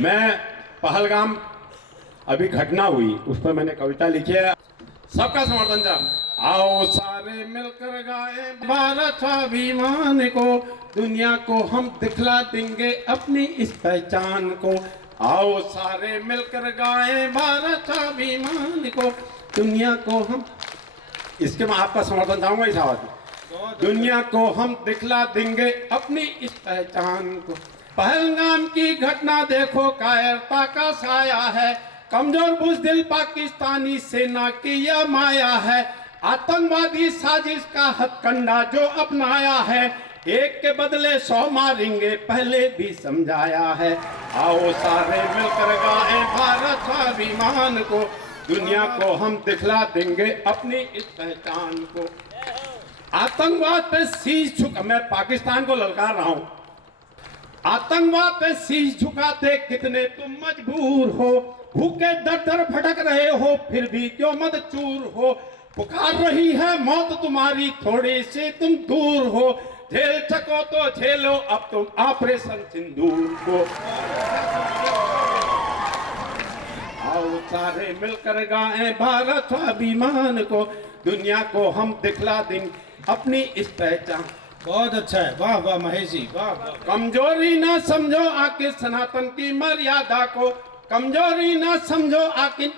मैं पहलगाम अभी घटना हुई उस पर मैंने कविता लिखी है। सबका समर्थन था। आओ सारे मिलकर गाए भारत स्वाभिमान को, दुनिया को हम दिखला देंगे अपनी इस पहचान को। आओ सारे मिलकर गाए भारत स्वाभिमान को, दुनिया को हम, इसके मैं आपका समर्थन चाहूंगा इस आवाज में। दुनिया को हम दिखला देंगे अपनी इस पहचान को। पहलगाम की घटना देखो कायरता का साया है, कमजोर बुज़दिल पाकिस्तानी सेना की यह माया है। आतंकवादी साजिश का हथकंडा जो अपनाया है, एक के बदले 100 मारेंगे पहले भी समझाया है। आओ सारे मिलकर गाएं भारत स्वाभिमान को, दुनिया को हम दिखला देंगे अपनी इस पहचान को। आतंकवाद पे शीश झुका, मैं पाकिस्तान को ललकार रहा हूं, आतंकवाद पे शीश झुकाते कितने तुम मजबूर हो। भूखे दर दर भटक रहे हो फिर भी क्यों मत चूर हो। पुकार रही है मौत तुम्हारी थोड़ी से तुम दूर हो। झेल सको तो झेलो अब तुम ऑपरेशन सिंदूर को। आओ सारे मिलकर गाएं भारत स्वाभिमान को, दुनिया को हम दिखला देंगे अपनी इस पहचान। बहुत अच्छा है, वाह वाह महेश जी, वाह वाह। कमजोरी ना समझो आखिर सनातन की मर्यादा को, कमजोरी ना समझो आखिर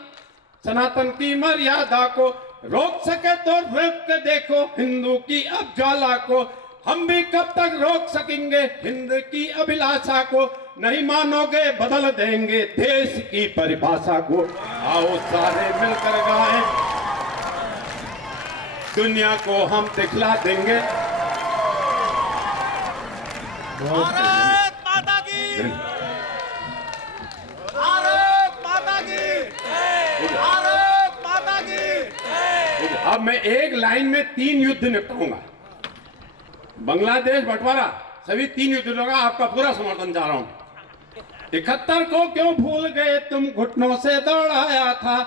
सनातन की मर्यादा को। रोक सके तो रोक के देखो हिंदू की अब ज्वाला को। हम भी कब तक रोक सकेंगे हिंद की अभिलाषा को। नहीं मानोगे बदल देंगे देश की परिभाषा को। आओ सारे मिलकर गाएं, दुनिया को हम दिखला देंगे। भारत माता की, भारत माता की, भारत माता की। अब मैं एक लाइन में 3 युद्ध निपटाऊंगा। बांग्लादेश बंटवारा सभी 3 युद्धों का आपका पूरा समर्थन चाह रहा हूं। 71 को क्यों भूल गए तुम घुटनों से दौड़ाया था।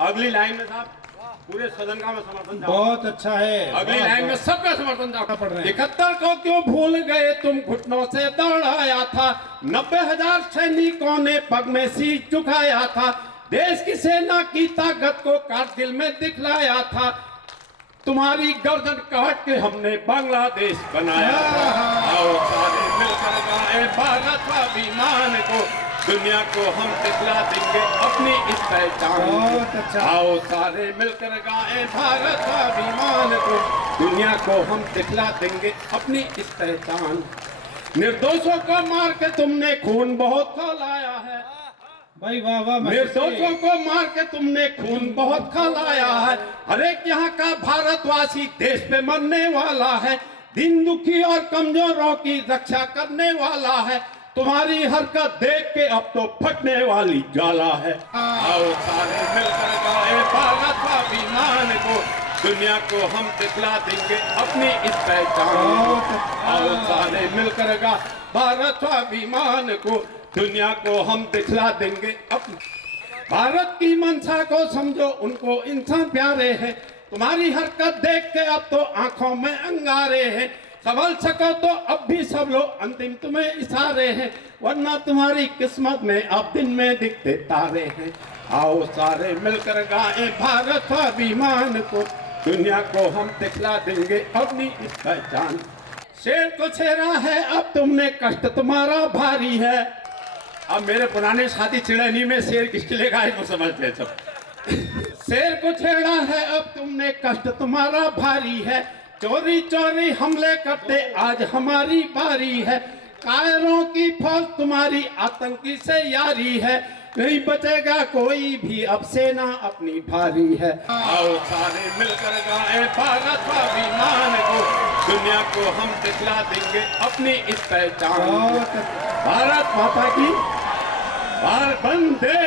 अगली लाइन में साहब पूरे सदन का मैं समर्थन चाहूंगा। बहुत अच्छा है, अगली लाइन में सबका समर्थन चाहूंगा। पढ़ रहे हैं। 71 को क्यों भूल गए तुम घुटनों से दौड़ाया था। 90,000 सैनिकों ने पग में शीश झुकाया था। देश की सेना की ताकत को कारगिल में दिखलाया था। तुम्हारी गर्दन काट के हमने बांग्लादेश बनाया था। आओ सारे मिलकर गाएं भारत स्वाभिमान को, दुनिया को हम दिखला देंगे अपनी इस पहचान को। आओ सारे मिलकर गाएं भारत स्वाभिमान को, दुनिया को हम दिखला देंगे अपनी इस पहचान। निर्दोषों को मार के तुमने खून बहुत खौलाया है भाई, वाह वाह। निर्दोषों को मार के तुमने खून बहुत खौलाया है। हर एक यहाँ का भारतवासी देश पे मरने वाला है। दिन दुखी और कमजोरों की रक्षा करने वाला है। तुम्हारी हरकत देख के अब तो फटने वाली ज्वाला है। आओ सारे मिलकर गाएं भारत स्वाभिमान को, दुनिया को हम दिखला देंगे अपनी इस पहचान को। आओ सारे मिलकर गा भारत स्वाभिमान को, दुनिया को हम दिखला देंगे अपनी। भारत की मंशा को समझो, उनको इंसान प्यारे हैं। तुम्हारी हरकत देख के अब तो आंखों में अंगारे हैं। संभल सको तो अब भी सब लोग अंतिम तुम्हें इशारे हैं, वरना तुम्हारी किस्मत में अब दिन में दिखते तारे हैं। आओ सारे मिलकर गाएं भारत स्वाभिमान को, दुनिया को हम दिखला देंगे अपनी इस पहचान। शेर को छेड़ा है अब तुमने, कष्ट तुम्हारा भारी है। अब मेरे पुराने साथी चिड़ैनी में शेर किसके लिए गाए को समझते हैं सब। शेर को छेड़ा है अब तुमने, कष्ट तुम्हारा भारी है। चोरी चोरी हमले करते आज हमारी बारी है। कायरों की फौज तुम्हारी आतंकी से यारी है। नहीं बचेगा कोई भी अब सेना अपनी भारी है। आओ सारे मिलकर गाएं भारत स्वाभिमान को, दुनिया को हम दिखला देंगे अपनी इस पहचान। भारत माता की, भारत वंदे